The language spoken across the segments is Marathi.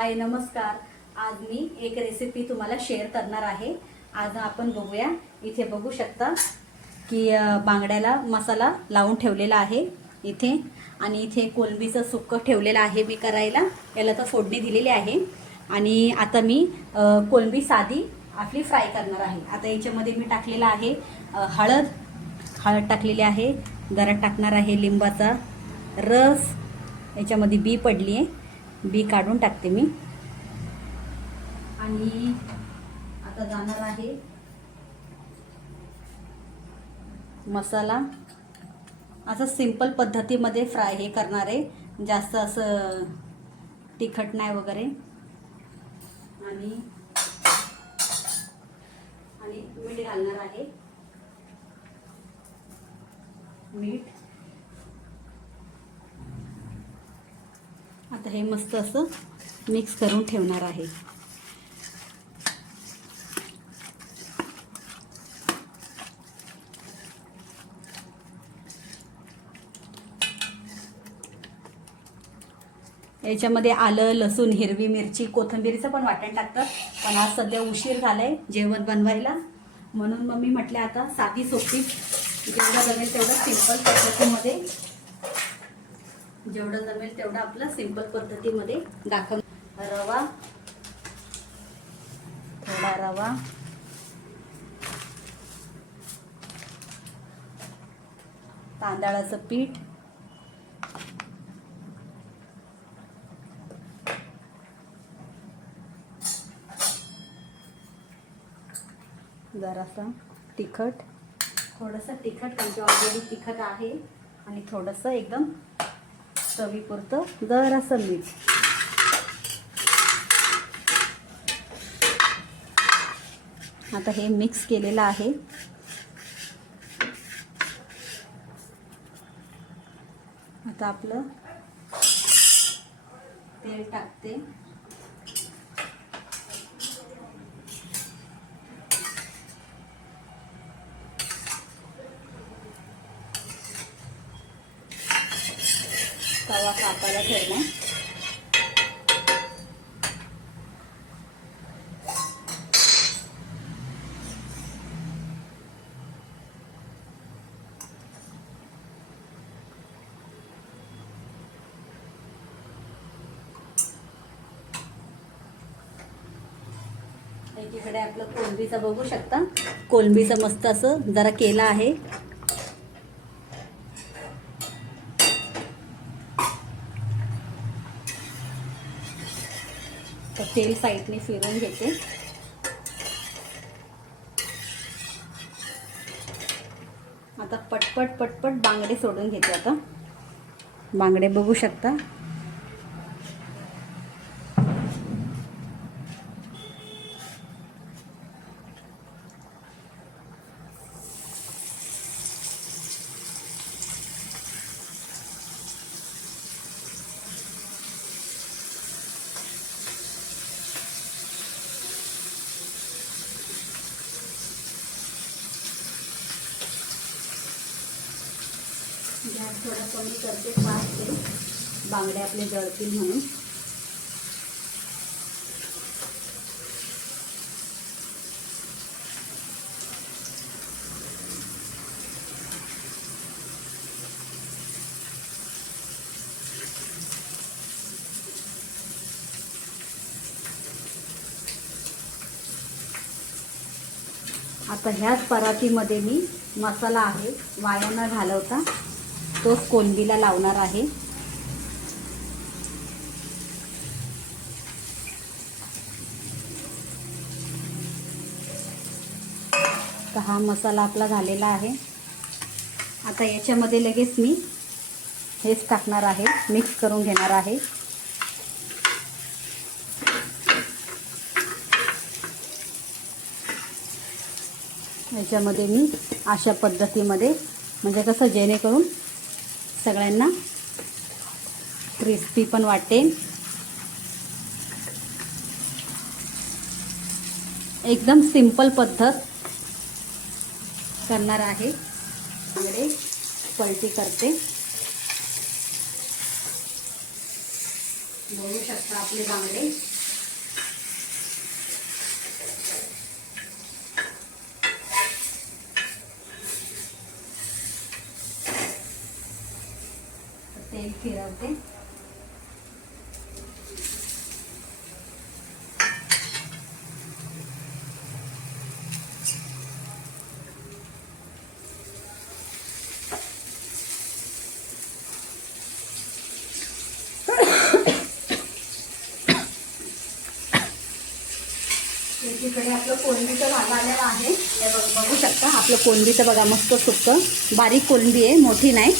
हाय नमस्कार. आज मी एक रेसिपी तुम्हाला शेअर करणार आहे. आज आपण बघूया. इथे बघू शकता की बांगड्याला मसाला लावून ठेवलेला आहे इथे, आणि इथे कोलंबीचं सुक्क ठेवलेलं आहे मी करायला. याला तर फोडणी दिलेली आहे. आणि आता मी कोलंबी साधी आपली फ्राय करणार आहे. आता याच्यामध्ये मी टाकलेला आहे हळद टाकलेली आहे. जरा टाकणार आहे लिंबाचा रस. याच्यामध्ये बी पडली आहे, बी काढून टाकते मी. आणि आता जाणार आहे मसाला. असं सिंपल पद्धतीमध्ये फ्राय हे करणार आहे, जास्त असं तिखट नाही वगैरे. आणि मीठ घालणार आहे. मीठ. आता हे मस्त असं मिक्स करून ठेवणार आहे. याच्यामध्ये आलं, लसूण, हिरवी मिरची, कोथिंबीरचं पण वाटण टाकतात. पण आज सध्या उशीर झालाय जेवण बनवायला, म्हणून मग मी म्हटले आता साधी सोपी जेवढं जमेल तेवढं सिंपल पद्धतीमध्ये, जेवढं जमेल तेवढं आपलं सिंपल पद्धतीमध्ये दाखव. रवा, थोडा रवा, तांदळाचं पीठ, जरासा तिखट, थोडंसं तिखट म्हणजे ऑलरेडी तिखट आहे, आणि थोडंसं एकदम चवीपुरतं जरासं मीठ. आता हे मिक्स केलेलं आहे. आता आपलं तेल टाकते. तवा कापायला ठेवला. एकीकडे आपलं कोलंबीचं बघू शकता. कोलंबीचं मस्त असं जरा केलं आहे. तर तेल साईडने फिरून घेते. आता पटपट पटपट बांगडे सोडून घेते. आता बांगडे बघू शकता. गॅस थोडा कमी करते, पाचते बांगडे आपले जळतील म्हणून. आता ह्याच परातीमध्ये मी मसाला आहे वाया न घालवता तोच कोलंबीला लावणार आहे. तर हा मसाला आपला झालेला आहे. आता याच्यामध्ये लगेच मी हेच टाकणार आहे, मिक्स करून घेणार आहे. याच्यामध्ये मी अशा पद्धतीमध्ये, म्हणजे कसं जेणेकरून सगळ्यांना क्रिस्पी पण वाटेल. एकदम सिंपल पद्धत करणार आहे. इकडे पलटी करते. बघू शकता आपले बांगडे. तेल फिरवते. एकीकडे आपलं कोलंबीचं झालेलं आहे. हे बघू शकता आपलं कोलंबीचं बघा मस्त सुकं बारीक कोलंबी आहे, मोठी नाही.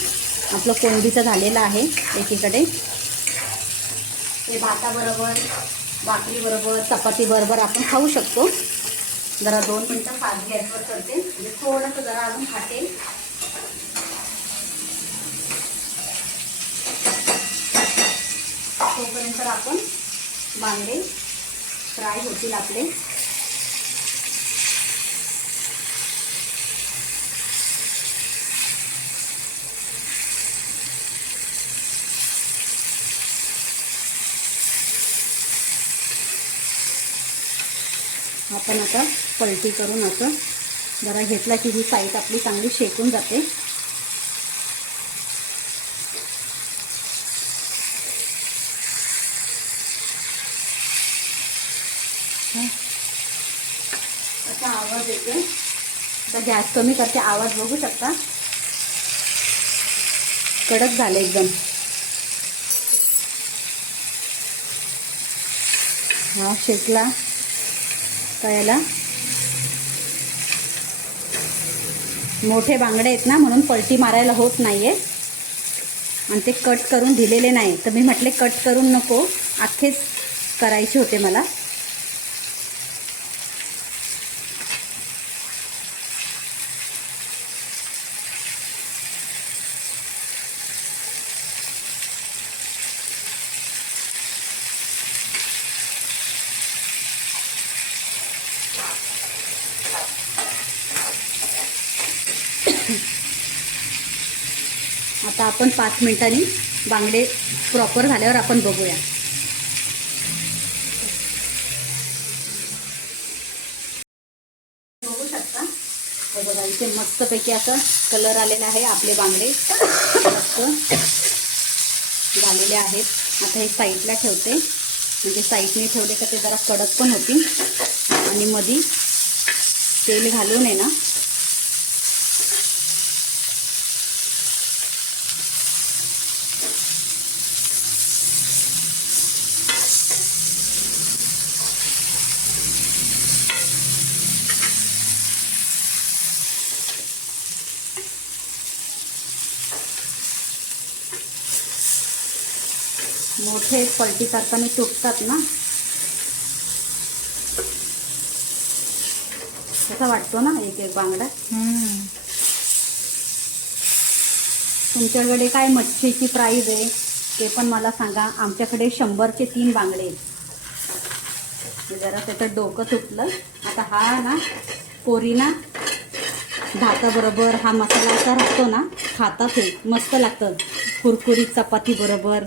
आपलं कोलंबीचं झालेलं आहे. एकीकडे हे भाताबरोबर, भाकरीबरोबर, चपातीबरोबर आपण खाऊ शकतो. जरा 2 मिनटं फास्ट गॅसवर करते, म्हणजे थोडंसं जरा अजून फाटेल. तोपर्यंत आपण बांगडे फ्राय होतील आपले. आपण आता पलटी करून असं जरा घेतला की ही साईड आपली चांगली शेकून जाते. असा आवाज येते. आता गॅस कमी करते. आवाज बघू शकता कडक झाले एकदम. हा शेकला याला. मोठे बांगडे आहेत ना म्हणून पलटी मारायला होत नाहीये आणि ते कट करून दिलेले नाही. तर मी म्हटले कट करून नको, अख्खेच करायचे होते मला. आता आपण 5 मिनिटांनी बांगडे प्रॉपर झाल्यावर आपण बघूया. बघू शकता हे बघा इथे मस्तपैकी असं कलर आलेला आहे. आपले बांगडे मस्त झालेले आहेत. आता हे साईडला ठेवते, म्हणजे साईडने ठेवले का ते जरा कडक पण होतील आणि मध्ये तेल घालून आहे ना मोठे पलटी करताना तुटतात ना, कसा वाटतो ना एक एक बांगडा. तुमच्याकडे काय मच्छीची प्राईज आहे ते पण मला सांगा. आमच्याकडे 100चे 3 बांगडे आहेत. जरा त्याचं डोकं तुटलं. आता हा ना पोरीना भाताबरोबर हा मसाला असा राहतो ना, खातात हे मस्त लागतं कुरकुरीत चपाती बरोबर.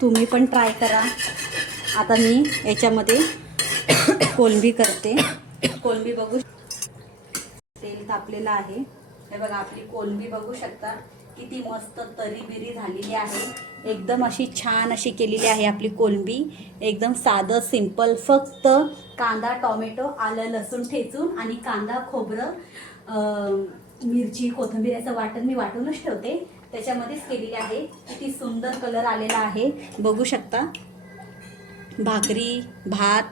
तुम्ही पण ट्राय करा. आता मी याच्यामध्ये कोलंबी करते. कोलंबी बघू, तेल तापलेलं आहे. हे बघा आपली कोलंबी बघू शकता किती मस्त तरी बिरी झालेली आहे. एकदम अशी छान अशी केलेली आहे आपली कोलंबी. एकदम साधं सिंपल, फक्त कांदा, टोमॅटो, आलं लसूण ठेचून आणि कांदा, खोबरं, मिरची, कोथिंबीर असं वाटण मी वाटूनच ठेवते, त्याच्यामध्येच केलेली आहे. किती सुंदर कलर आलेला आहे बघू शकता. भाकरी, भात,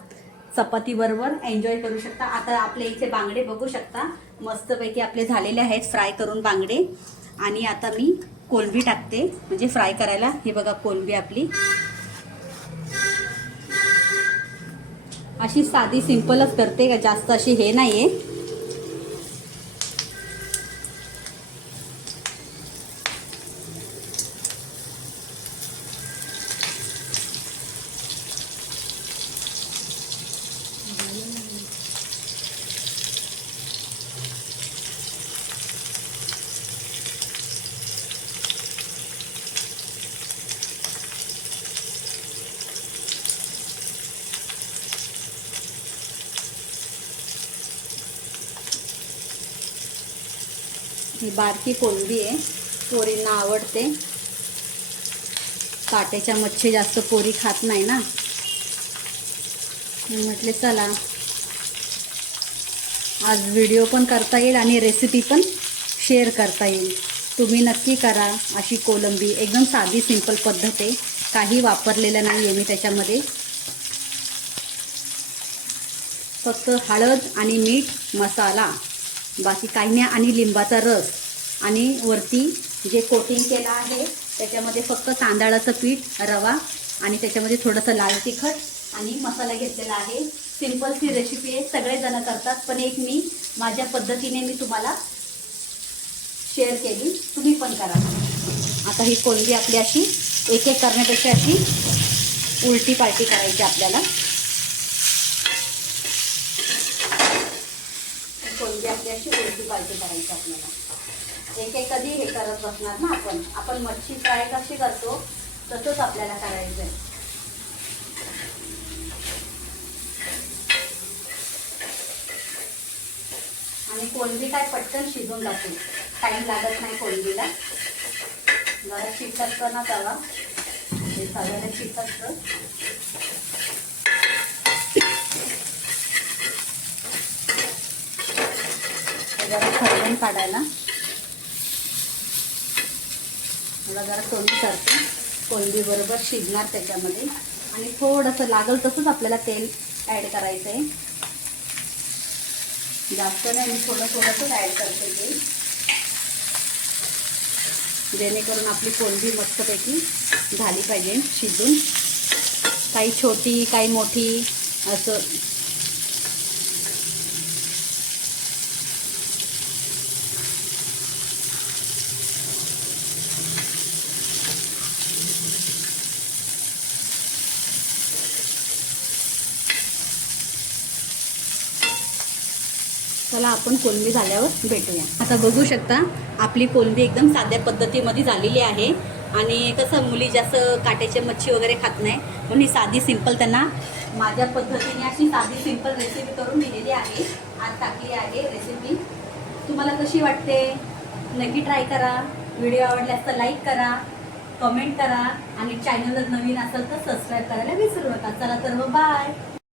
चपाती बरोबर एन्जॉय करू शकता. आता आपले इथे बांगडे बघू शकता मस्तपैकी आपले झालेले आहेत फ्राय करून बांगडे. आणि आता मी कोलंबी टाकते म्हणजे फ्राय करायला. हे बघा कोलंबी आपली अशी साधी सिंपलच करते, का जास्त अशी हे नाहीये. ही बारकी कोलंबी आहे, पोरींना आवडते. काट्याच्या मच्छी जास्त पोरी खात नाही ना, मी म्हटले चला आज व्हिडिओ पण करता येईल आणि रेसिपी पण शेअर करता येईल. तुम्ही नक्की करा अशी कोलंबी. एकदम साधी सिंपल पद्धत आहे, काही वापरलेलं नाही आहे मी त्याच्यामध्ये. फक्त हळद आणि मीठ, मसाला, बाकी काही नाही, आणि लिंबाचा रस. आणि वरती जे कोटिंग केलं आहे त्याच्यामध्ये फक्त तांदळाचं पीठ, रवा आणि त्याच्यामध्ये थोडंसं लाल तिखट आणि मसाला घेतलेला आहे. सिंपलची रेसिपी आहे, सगळेजण करतात, पण एक मी माझ्या पद्धतीने मी तुम्हाला शेअर केली, तुम्ही पण करा. आता ही कोलंबी आपली अशी एक एक करण्यापेक्षा अशी उलटी पालटी करायची आपल्याला. कोलंबी आपली अशी उलटी पालटी करायची आपल्याला. एक एक कधी हे करत बसणार ना आपण मच्छी फ्राय कशी करतो तसंच आपल्याला करायचं आहे. आणि कोलंबी काय पटकन शिजून जाते, टाईम लागत नाही कोलंबीला. जरा चिकटतं ना तवा, हे सगळ्याला चिकटतं. जरा खरवून काढायला मला जरा कमी करते. कोलंबी बरोबर शिजणार त्याच्यामध्ये, आणि थोडंसं लागल तसंच आपल्याला तेल ॲड करायचं आहे. जास्त नाही, मी थोडंसंच ॲड करते तेल, जेणेकरून आपली कोलंबी मस्तपैकी झाली पाहिजे शिजून. काही छोटी काही मोठी असं. चला आपण कोलंबी झाल्यावर भेटूया. आता बघू शकता आपली कोलंबी एकदम साध्या पद्धतीमध्ये झालेली आहे. आणि कसं मुली जास्त काट्याचे मच्छी वगैरे खात नाही, म्हणून ही साधी सिंपल त्यांना माझ्या पद्धतीने अशी साधी सिंपल रेसिपी करून दिलेली आहे, आज टाकली आहे रेसिपी. तुम्हाला कशी वाटते नक्की ट्राय करा. व्हिडिओ आवडल्यास तर लाईक करा, कमेंट करा, आणि चॅनल जर नवीन असेल तर सबस्क्राईब करायला विसरू नका. चला तर मग बाय.